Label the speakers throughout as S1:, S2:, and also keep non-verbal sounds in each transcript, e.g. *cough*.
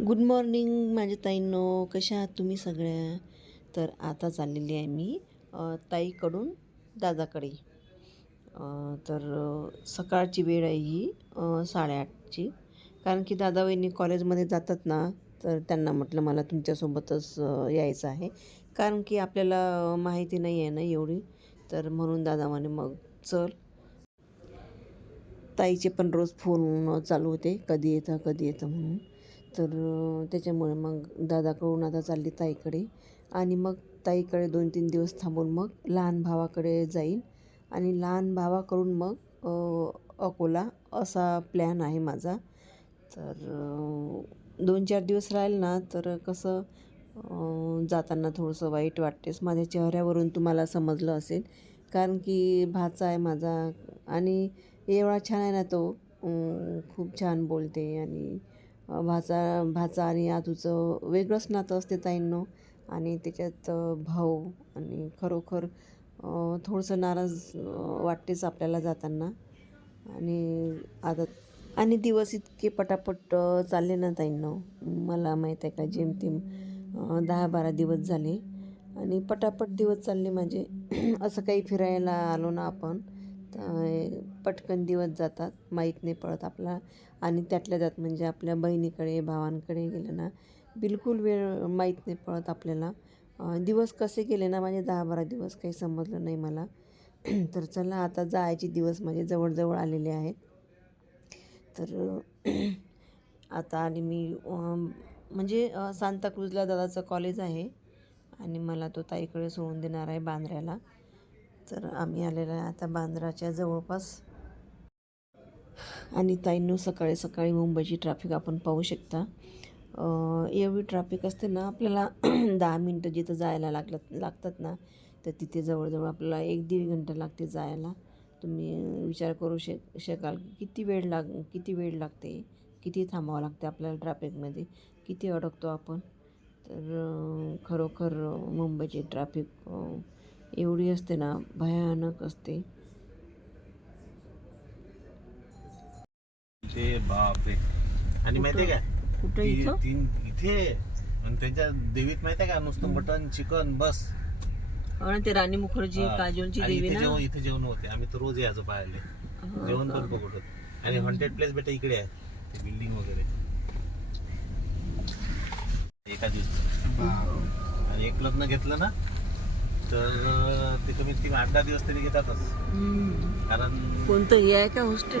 S1: Good morning माझ्या ताईंनो. कशा आहात तुम्ही सगळ्या? तर आता चाललेली आहे मी ताईकडून दादाकडे. तर सकाळची वेळ आहे ही साडेआठची. कारण की दादा वहिनी कॉलेजमध्ये जातात ना तर त्यांना म्हटलं मला तुमच्यासोबतच यायचं आहे. कारण की आपल्याला माहिती नाही आहे ना एवढी. तर म्हणून दादा म्हणे मग चल. ताईचे पण रोज फोन चालू होते कधी येतं कधी येतं? म्हणून. तर त्याच्यामुळे मग दादाकडून आता चालली ताईकडे. आणि मग ताईकडे दोन तीन दिवस थांबून मग लहान भावाकडे जाईल. आणि लहान भावाकडून मग अकोला असा प्लॅन आहे माझा. तर दोन चार दिवस राहील ना तर कसं जाताना थोडंसं वाईट वाटतेस. माझ्या चेहऱ्यावरून तुम्हाला समजलं असेल. कारण की भाचा आहे माझा. आणि एवढा छान आहे ना तो. खूप छान बोलते आणि भाचा भाचा आणि आजूचं वेगळंच नातं असते ताईंनो. आणि त्याच्यात भाऊ आणि खरोखर थोडंसं नाराज वाटतेच आपल्याला जाताना. आणि आता आणि दिवस इतके पटापट चालले ना ताईंनो. मला माहीत आहे का जेमतेम दहा बारा दिवस झाले. आणि पटापट दिवस चालले माझे. *clears throat* असं काही फिरायला आलो ना आपण तर पटकन दिवस जातात. माहीत नाही पडत आपला आणि त्यातल्या त्यात म्हणजे आपल्या बहिणीकडे भावांकडे गेलं ना बिलकुल वेळ माहीत नाही पडत आपल्याला. दिवस कसे गेले ना माझे दहा बारा दिवस काही समजलं नाही मला. *clears throat* तर चला आता जायचे दिवस माझे जवळजवळ आलेले आहेत. तर *clears throat* आता आणि मी म्हणजे सांताक्रूजला दादाचं कॉलेज आहे आणि मला तो ताईकडे सोडून देणार आहे बांद्र्याला. तर आम्ही आलेलो आहे आता बांद्राच्या जवळपास आणि ताईंनो सकाळी सकाळी मुंबईची ट्रॅफिक आपण पाहू शकता. एवढी ट्रॅफिक असते ना आपल्याला *clears throat* दहा मिनटं जिथं जायला लागलं लागतात ना तर तिथे जवळजवळ आपल्याला एक दीड घंटा लागते जायला. तुम्ही विचार करू शक शकाल की किती वेळ लाग किती वेळ लागते किती थांबावं लागते आपल्याला ट्रॅफिकमध्ये किती अडकतो आपण. तर खरोखर मुंबईची ट्रॅफिक एवढी असते ना भयानक असते.
S2: ते बापरे. आणि माहितीये का?
S1: कुठं
S2: ती-
S1: इथं?
S2: तीन इथे आणि त्यांच्या देवीत माहितीये का? नुसतं मटन चिकन बस.
S1: आणि ते राणी मुखर्जी
S2: हा.
S1: काजोलची
S2: आणि
S1: देवी
S2: इथे
S1: ना?
S2: जेवण इथे जेवण होते. आम्ही तर रोज यायचो पाहायला.
S1: हो
S2: जेवण
S1: का?
S2: पण बघत होतो. आणि हॉन्टेड प्लेस बेटा इकडे आहे. ते बिल्डिंग वगैरे. एका दिवस आणि एक लग्न घेतलं ना तर अं, ते कमीत कमी आठ दहा दिवस तरी घेतातच.
S1: हम्म.
S2: कारण
S1: कोणतं हे आहे का हॉस्टेल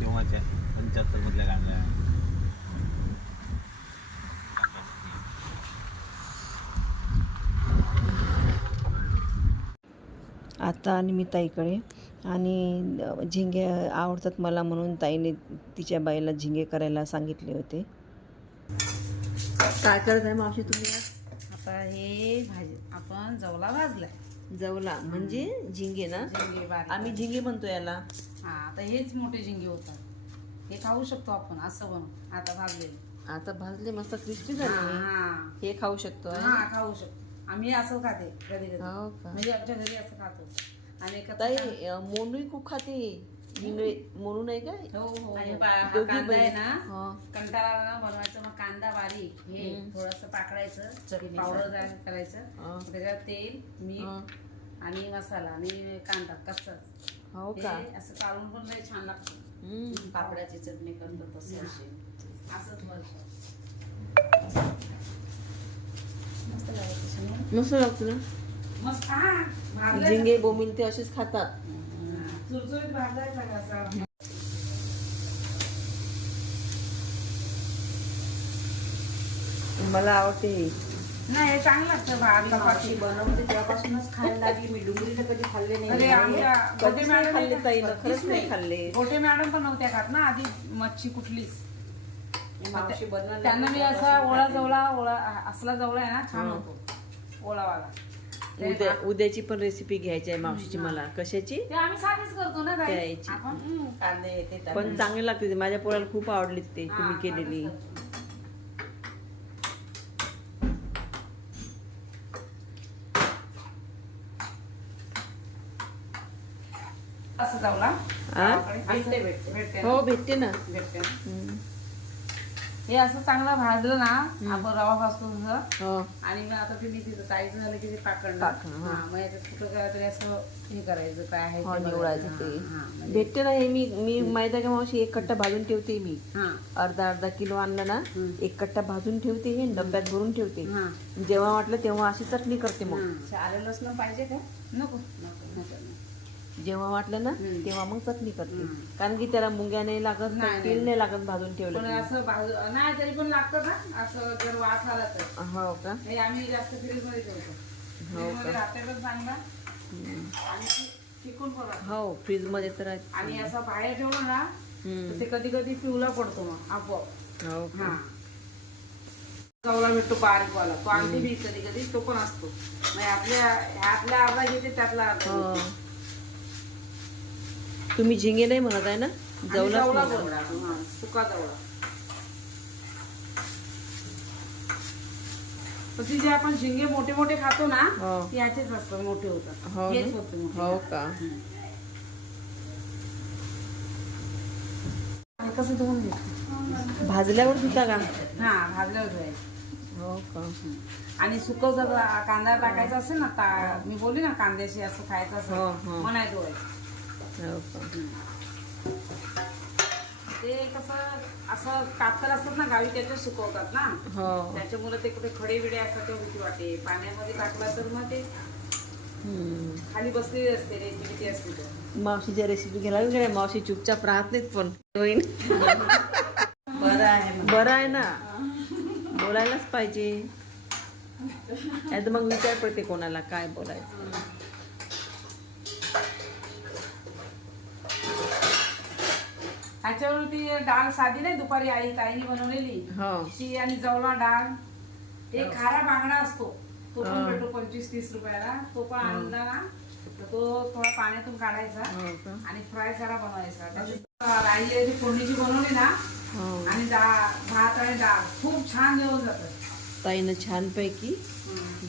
S2: तेव्हाच्या पंच्याहत्तर मधल्या गाड्या
S1: आता आणि मी ताईकडे. आणि झिंगे आवडतात मला म्हणून ताईने तिच्या बाईला झिंगे करायला सांगितले होते. काय करत आहे मावशी तुम्ही आज?
S3: आता हे भाजी आपण जवला भाजलाय.
S1: जवला म्हणजे झिंगे ना?
S3: झिंगे.
S1: आम्ही झिंगे म्हणतो याला.
S3: हा आता हेच मोठे झिंगे होतात. हे खाऊ शकतो आपण असं बनवून आता भाजले
S1: आता भाजले मस्त क्रिस्पी झाले.
S3: हा
S1: हे. खाऊ शकतो?
S3: हा खाऊ शकतो. आम्ही असं खाते कधी कधी
S1: हो का?
S3: म्हणजे आमच्या घरी असं खातो आणि का-
S1: ताई अ, मोनूही खूप खाते. मोनू नाही काय
S3: हो हो. आणि पा- हा
S1: दोघी
S3: कांदा आहे
S1: बहीण.
S3: ना
S1: हा.
S3: कंटाळा ना बनवायचं मग कांदा बारीक हे थोडस पाकडायचं पावडर करायचं.
S1: हा.
S3: त्याच्यात तेल
S1: हा.
S3: मीठ आणि मसाला आणि कांदा कच्चाच.
S1: हो
S3: हे
S1: का
S3: असं काढून पण लय छान लागतं
S1: हम्म.
S3: चटणी करतो तसं असंच बनतं. मस्त लागायचं समोर.
S1: मस्त लागतं ना
S3: मस्त हा भाजलंय
S1: झिंगे बोंबील ते असेच खातात.
S3: चुरचुरीत असा?
S1: मला आवडते हे
S3: नाही हे चांगलं लागतं चपाती.
S1: बनवते तेव्हापासूनच खायला लागली. मी डुंगळीला कधी खाल्ले
S3: अरे आमच्या
S1: कधीच
S3: गोटे
S1: नाही
S3: मॅडम
S1: खाल्ले ताईनं
S3: कधीच
S1: खरंच नाही खाल्ले.
S3: गोटे मॅडम पण नव्हत्या खात ना आधी मच्छी कुठलीच.
S1: मावशी
S3: त्यांना मी असा ओळा. जवळा ओळा असला जवळा आहे ना छान होतो. ओळावाला. ते
S1: उद्या उद्याची पण रेसिपी घ्यायची आहे मावशीची मला. कशाची?
S3: ते आम्ही साधीच करतो ना ताई.
S1: त्याची.
S3: आपण हम्म, कांदे येते
S1: पण चांगली लागते ती. माझ्या पोळ्याला खूप आवडली ते तुम्ही केलेली.
S3: ना.
S1: हो भेटते ना.
S3: भेटते. ना. हे असं चांगलं भाजलं ना आपण रवा भाजतो तसं
S1: हो.
S3: आणि मग आता ते मी तिथं ताईचं झालं की ते पाकडलं
S1: पाकडं,
S3: मग याच्यात कुठं काय तरी असं हे करायचं काय आहे
S1: हो. निवडायचं ते.
S3: म्हणजे-
S1: भेटते ना हे मी मी माहिती का मावशी एक कट्टा भाजून ठेवते मी. अर्धा अर्धा किलो आणलं ना. एक कट्टा भाजून ठेवते हे डब्यात भरून ठेवते. जेव्हा वाटलं तेव्हा अशी चटणी करते मग.
S3: आलं लसणं पाहिजे का? नको नको.
S1: जेव्हा वाटलं ना
S3: हम्म.
S1: तेव्हा मग चटणी करते
S3: हम्म.
S1: कारण की त्याला मुंग्या नाही लागत
S3: नाही,
S1: तेल
S3: नाही.
S1: लागत भाजून
S3: पण
S1: ठेवलं.
S3: असं भाजू नाही तरी पण लागतं ना असं जर वास आला तर
S1: हो का
S3: हे आम्ही जास्त फ्रीजमध्ये ठेवतो
S1: हो
S3: फ्रीजमध्ये
S1: का?
S3: राहते पण चांगला
S1: हम्म.
S3: आणि ती टिकून पण राहतं.
S1: हो फ्रीजमध्ये तर आहे.
S3: आणि असं बाहेर ठेवलं ना
S1: हम्म.
S3: ते कधी कधी पिवला पडतो मग आपोआप
S1: हो का?
S3: हा चवला भेटतो बारीक वाला तो आणते मी कधी कधी तो पण असतो म्हणजे आपल्या ह्यातला अर्धा घेते त्यातला अर्धा
S1: हो.
S3: घेते.
S1: तुम्ही झिंगे नाही म्हणत आहे ना?
S3: हा, सुका जवळा. ते जे आपण झिंगे मोठे मोठे खातो ना
S1: हो.
S3: याचेच असतात मोठे होतात.
S1: हो
S3: हेच
S1: ना?
S3: होते मोठे.
S1: हो का?
S3: हम्म. आणि कसं धुवून घे?
S1: भाजल्यावर धुता का?
S3: हा भाजल्यावर धुवायचं.
S1: हो का?
S3: आणि सुकं जर कांदा टाकायचा असेल ना ता- मी बोलली ना कांद्याशी असं खायचं
S1: हो,
S3: असेल
S1: हो.
S3: मग नाही धुवायचं.
S1: का
S3: ते कसं असं कातर असतात ना गावी त्याच्यात सुकवतात ना.
S1: हो.
S3: त्याच्यामुळे ते कुठे खडे बिडे असतात ते भीती वाटते. पाण्यामध्ये टाकला तर मग ते
S1: हम्म.
S3: खाली बसलेली असते बिती असते ते.
S1: मावशीच्या रेसिपी घ्यायला लागली काय मावशी चुपचाप राहत नाहीत पण. होईन.
S3: बरं आहे
S1: बरं आहे ना. बोलायलाच पाहिजे. नाही तर मग विचार पडते कोणाला काय बोलायचं.
S3: ह्याच्यावर ती डाळ साधी नाही दुपारी आई ताईने बनवलेली.
S1: हो.
S3: ती आणि जवळा डाळ. एक खारा बांगडा असतो. तो पण
S1: हा.
S3: भेटतो पंचवीस तीस रुपयाला. तो पण आणला ना तर तो थोडा पाण्यातून काढायचा
S1: हो का?
S3: आणि फ्राय जरा बनवायचा. त्याची राहिलेली फोडणीची बनवली ना
S1: हो.
S3: आणि डाळ भात आणि डाळ. खूप छान जेवण जातं.
S1: ताईनं छानपैकी.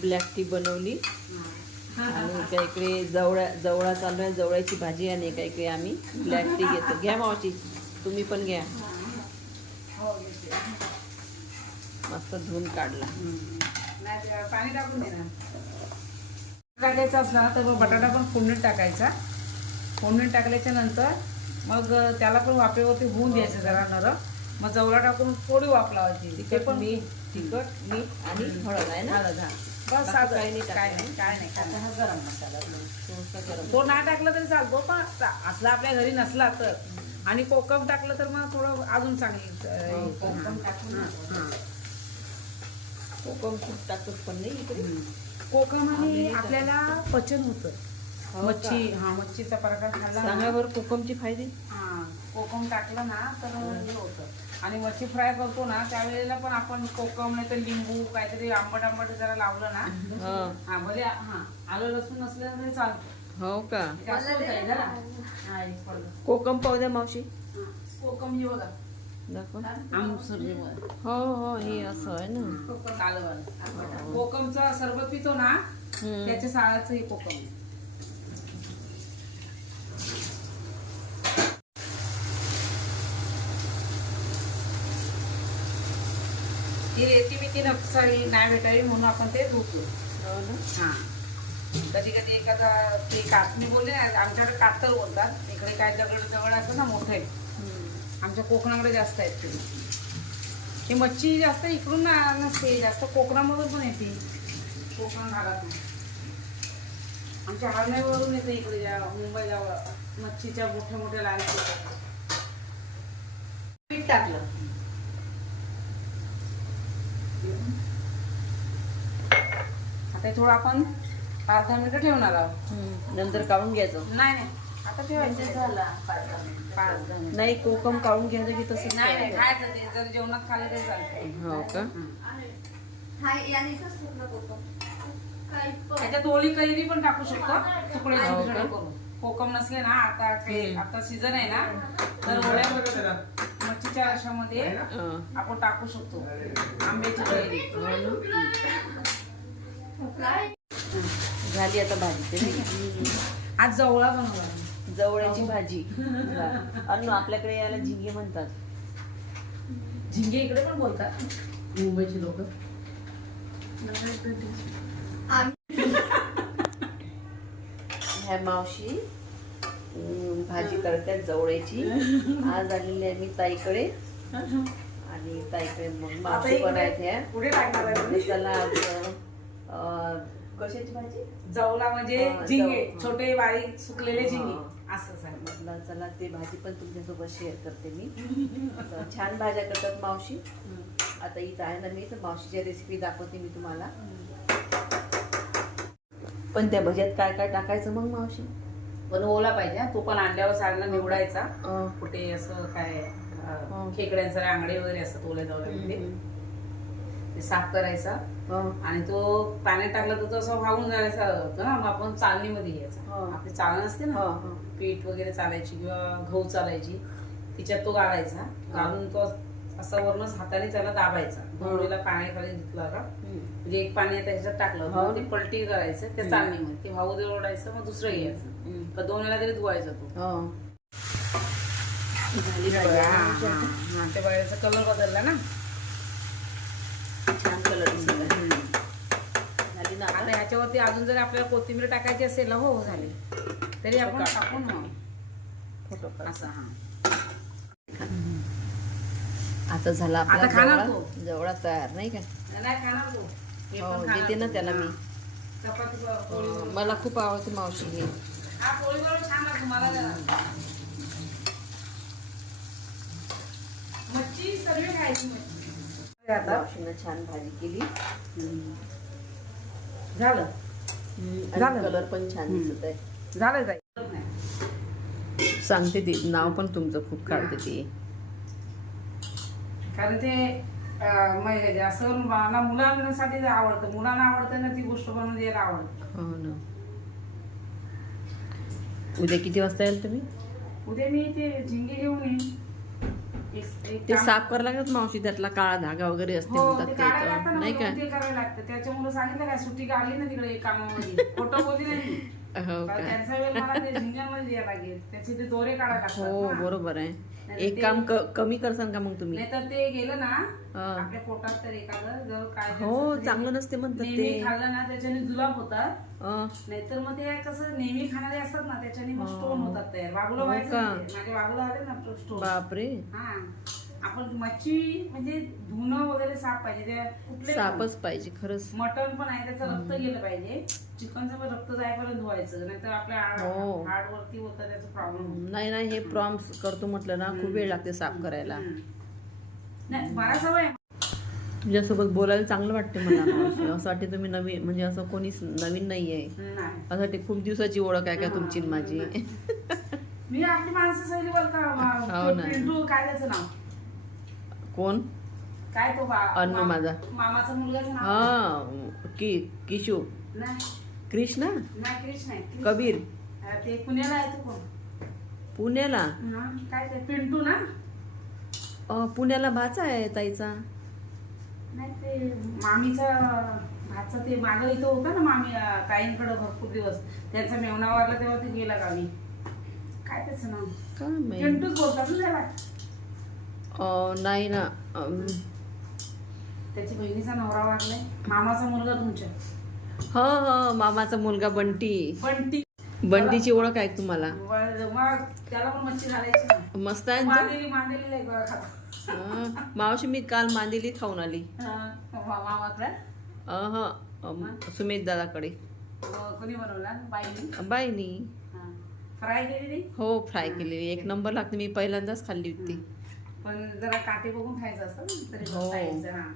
S1: ब्लॅक टी बनवली. आणि एका इकडे जवळा जवळा चालू आहे जवळ्याची भाजी आणि एका इकडे आम्ही ब्लॅक टी घेतो. घ्या मावशी. तुम्ही पण घ्या. मस्त धुवून काढला
S3: पाणी टाकून ना टाकायचा असला तर मग बटाटा पण फोडणीत टाकायचा फोडणीत टाकल्याच्या नंतर मग त्याला पण वाफेवरती होऊन द्यायचं जरा नरम मग जवळा टाकून थोडी वाफ लावायची ते
S1: तिखट
S3: पण
S1: मीठ तिखट मीठ आणि हळद आहे ना
S3: हळद, हा. बस साधं.
S1: नाही
S3: काय. नाही काय नाही काय नाही.
S1: गरम मसाला
S3: तो नाही टाकला तरी चालतो पण असला आपल्या घरी नसला तर आणि कोकम टाकलं तर मग थोडं अजून चांगली
S1: हो. कोकम. टाकून. कोकम खूप टाकत पण नाही
S3: कोकमाने
S1: आम्ही
S3: आपल्याला पचन होतं.
S1: हो?
S3: मच्छी हा मच्छीचा प्रकार खाल्ला ना,
S1: सांगा बरं कोकमचे फायदे.
S3: हा कोकम टाकलं ना तर हे. होतं. आणि मच्छी फ्राय करतो ना त्यावेळेला पण आपण कोकम नाही तर लिंबू काहीतरी आंबट आंबट जरा लावलं ना.
S1: हा.
S3: हा भले हा आलं लसूण नसलं तरी चालतं.
S1: हो का?
S3: हा.
S1: कोकम पाहू द्या मावशी.
S3: कोकम हे
S1: दाखव. हो हो हे असं आहे ना.
S3: कोकमचा सरबत पितो ना. त्याच्या साळाचं हे कोकम. ती रेती मी ती नक्साळी नाही भेटावी म्हणून आपण ते धुतो.
S1: हो ना.
S3: हा. कधी कधी एखादा ते कातणी बोलले ना आमच्याकडे कातर बोलतात. इकडे काय दगड दगड असतं ना मोठे. आमच्या कोकणाकडे जास्त आहेत ते. ही मच्छी जास्त इकडून ना- नसते जास्त कोकणामधून पण येते. कोकण भागात आमच्या हरण्यावरून येते इकडे ज्या मुंबईला मच्छीच्या मोठ्या मोठ्या लाईन पीठ टाकलं. आता थोडं आपण पाच दहा मिनिटं ठेवणार आहोत.
S1: नंतर काढून घ्यायचं.
S3: नाही नाही. आता ठेवायचं झाला पाच दहा मिनिटं.
S1: नाही कोकम काढून घ्यायचं की तसं
S3: नाही नाही खायचं ते. जर जेवणात खाल्लं तरी चालतंय.
S1: हो का?
S3: त्याच्यात ओली कैरी पण टाकू शकतो. तुकडे
S1: हो
S3: करून कोकम नसले ना आता ते आता सीझन आहे ना तर ओळ्या मच्छीच्या रशामध्ये
S1: हं.
S3: आपण टाकू शकतो. आंब्याची कैरी.
S1: हो? झाली आता भाजी ते नाही का?
S3: आज जवळा बनवला
S1: जवळ्याची भाजी. अन्न आपल्याकडे याला झिंगे म्हणतात.
S3: झिंगे इकडे पण बोलतात. मुंबईची लोक.
S1: ह्या मावशी भाजी करतात जवळ्याची आज आलेली आहे मी ताईकडे. आणि ताईकडे मग मावशी पण आहेत ह्या.
S3: पुढे टाकणार
S1: कशाची भाजी?
S3: जवला म्हणजे
S1: हा,
S3: झिंगे
S1: जव-
S3: छोटे बारीक सुकलेले झिंगे.
S1: हा.
S3: असं सांग.
S1: म्हटलं चला ते भाजी पण तुमच्यासोबत शेअर करते मी. तर छान भाज्या करतात मावशी. आता इथं आहे ना मी तर मावशीच्या रेसिपी दाखवते मी तुम्हाला. पण त्या भज्यात काय काय टाकायचं मग मावशी?
S3: पण ओला पाहिजे हा. तो पण आणल्यावर चांगला निवडायचा.
S1: अं,
S3: कुठे असं काय
S1: हा.
S3: अं, खेकड्यांचे रांगडे वगैरे असतात ओल्या जवळमध्ये ते साफ करायचा. आणि तो पाण्यात टाकला तर तो असं वाहून जायचा होतो ना मग आपण चालणीमध्ये घ्यायचा
S1: हा.
S3: आपली चाळण असते ना. पीठ वगैरे चालायची किंवा गहू चालायची तिच्यात तो घालायचा घालून तो असा वरूनच हाताने त्याला दाबायचा. वेळेला पाण्याखाली धुतला का म्हणजे एक पाणी आता ह्याच्यात टाकलं ते पलटी करायचं त्या चालणीमध्ये. ते वाहू दे ओढायचं मग दुसरं घ्यायचं. का दोन वेळा तरी धुवायचा तो. बाहेरचा कलर बदलला ना.
S1: छान कलर. झाली ना
S3: आता? ह्याच्यावरती अजून जर आपल्याला कोथिंबीर टाकायची असेल ना हो झाले तरी आपण टाकून हा.
S1: फोटो काढ.
S3: असं हा
S1: आता झाला आपला जवळा- जवळा तयार नाही का
S3: नाही खाणार तो हे
S1: हो देते ना. त्याला मी
S3: हा.
S1: मला खूप आवडते मावशी हे
S3: हा. मच्छी सर्व खायची आता.
S1: छान भाजी केली.
S3: झालं. झालं.
S1: कलर पण छान दिसत आहे.
S3: झालं जाईल
S1: सांगते ती नाव पण तुमचं खूप काढते ती.
S3: कारण ते म्हणजे असं मला मुलांसाठी आवडतं मुलांना आवडतं ना ती गोष्ट बनवून द्यायला आवडतं.
S1: हो उद्या किती वाजता याल तुम्ही?
S3: उद्या मी ते झिंगे घेऊन येईन.
S1: ते साफ करायला लागत मावशी त्यातला काळा धागा वगैरे असते
S3: हो
S1: म्हणतात नाही का?
S3: करायला लागतं. त्याच्यामुळे सांगितलं काय सुट्टी काढली ना तिकडे कामामध्ये. खोटं बोलली नाही.
S1: हो का?
S3: त्यांचा वेळ मला ते झिंग्यामध्ये द्यायला लागेल. त्याचे ते दोरे काढायला
S1: हो
S3: लागतात.
S1: बरोबर आहे. एक काम कमी करसान का मग तुम्ही?
S3: नाहीतर ते गेलं ना. आपल्या पोटात तर एखादं जर काय
S1: हो चांगलं नसते म्हणतात
S3: नेहमी
S1: ते.
S3: खाल्लं ना त्याच्याने जुलाब होतात.
S1: अं,
S3: नाहीतर मग ते कसं नेहमी खाणारे असतात ना त्याच्याने स्टोन होतात तयार. बाबूला
S1: हो
S3: व्हायचं? नाही. माझ्या आले ना स्टोन
S1: बापरे.
S3: हा. आपण मच्छी म्हणजे धुणं वगैरे साफ पाहिजे त्या कुठले
S1: सापच पाहिजे खरंच
S3: मटण पण आहे त्याचं रक्त गेलं पाहिजे चिकनचं पण रक्त जायपर्यंत धुवायचं नाहीतर आपल्या
S1: हो.
S3: हार्ड वरती होतं त्याचा प्रॉब्लेम
S1: नाही नाही हे प्रॉम्स करतो म्हटलं ना खूप वेळ लागते साफ करायला
S3: नाही आहे.
S1: बोलायला चांगलं वाटते मला मावशी. असं वाटते तुम्ही नवीन म्हणजे असं कोणीच नवीन नाही आहे
S3: नाही
S1: असं वाटते खूप दिवसाची ओळख आहे का तुमची आणि माझी
S3: मी आपली माणसं सैली बोल
S1: हो ना.
S3: पिंटू काय त्याचं नाव
S1: कोण?
S3: काय तो
S1: अन्न माझा.
S3: मामाचा
S1: हा कि किशू.
S3: नाही.
S1: कृष्णा. कबीर.
S3: ते पुण्याला आहे तो कोण?
S1: पुण्याला?
S3: हा, काय ते पिंटू ना?
S1: पुण्याला भाचा आहे ताईचा.
S3: नाही ते मामीचा भाचा ते मागं इथं होता ना मामी ताईंकडं भरपूर दिवस. त्यांचा मेवना वारला तेव्हा ते गेला गावी. काय त्याचं नाव? पिंटूच बोलतात ना त्याला.
S1: नाही ना
S3: त्याची बहिणीचा नवरा वारलाय. मामाचा मुलगा तुमच्या?
S1: हो हो मामाचा मुलगा बंटी.
S3: ती
S1: बंटीची ओळख आहे तुम्हाला.
S3: मग त्याला पण मच्छी घालायची ना.
S1: मस्त आहे?
S3: मांदेली मांदेली लय गोळा खाता.
S1: हं. मावशी मी काल मांदिली खाऊन आली.
S3: हा, मामाकडे?
S1: अं, सुमित दादाकडे.
S3: कोणी बनवला? बाईने?
S1: बाईनी.
S3: फ्राय केलेली?
S1: हो फ्राय केलेली. एक नंबर लागते. मी पहिल्यांदाच खाल्ली होती.
S3: पण जरा काटे बघून खायचं असतं तरी
S1: हो.
S3: खायचं हा.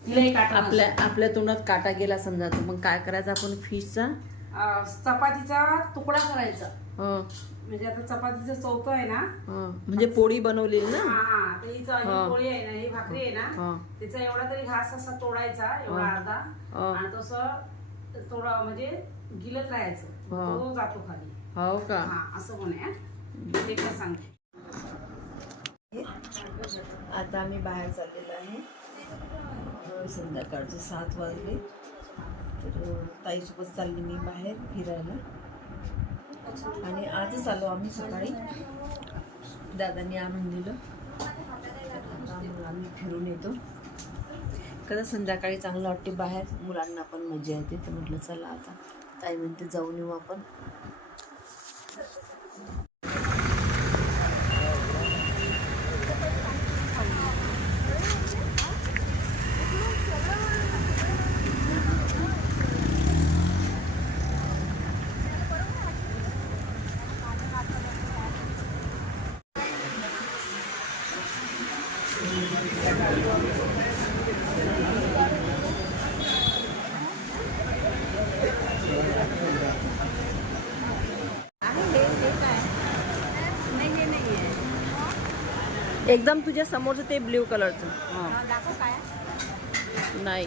S3: तिलाही काटा
S1: आपल्या आपल्या तोंडात काटा गेला समजा तर मग काय करायचं आपण फिशचा?
S3: अं, चपातीचा तुकडा करायचा.
S1: हं,
S3: म्हणजे आता चपातीचं चौथं आहे ना
S1: हा. म्हणजे पोळी बनवलेली ना?
S3: हा. पोळी आहे ना ही भाकरी आहे ना
S1: हा.
S3: तिचा एवढा तरी घास असा तोडायचा एवढा
S1: हा.
S3: अर्धा.
S1: हा.
S3: आणि तसं थोडा म्हणजे गिलत राहायचं.
S1: हा.
S3: तो जातो खाली.
S1: हो का?
S3: हा असं म्हणे हा. ते पण सांगते.
S1: आता आम्ही बाहेर चाललेलो आहे. संध्याकाळचे सात वाजले. तर ताईसोबत चालली मी बाहेर फिरायला. आणि आजच आलो आम्ही सकाळी. दादांनी आणून दिलं. आम्ही फिरून येतो. कदा संध्याकाळी चांगलं वाटते बाहेर. मुलांना पण मजा येते. तर म्हटलं चला आता. ताई म्हणते जाऊन येऊ आपण. एकदम तुझ्या समोरचं ते ब्ल्यू कलरचं. नाही.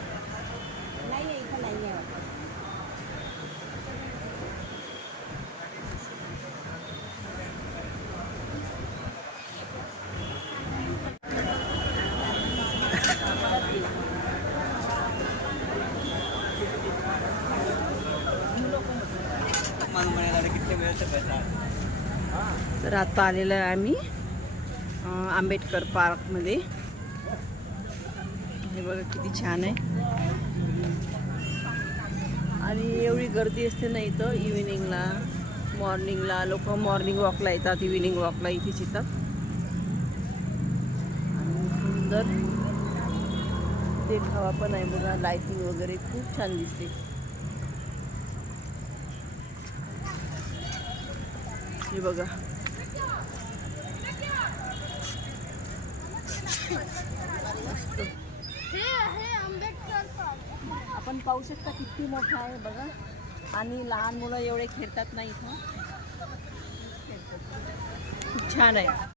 S1: तर आता आलेलं आहे आम्ही. आंबेडकर पार्कमध्ये. हे बघा किती छान आहे. आणि एवढी गर्दी असते ना इथं इव्हिनिंगला मॉर्निंगला लोक मॉर्निंग वॉकला येतात इव्हिनिंग वॉकला इथेच येतात. आणि सुंदर देखावा पण आहे बघा. लायटिंग वगैरे खूप छान दिसते. हे बघा. आपण पाहू शकता किती मोठा आहे बघा. आणि लहान मुलं एवढे खेळतात नाही इथं. खूप छान आहे.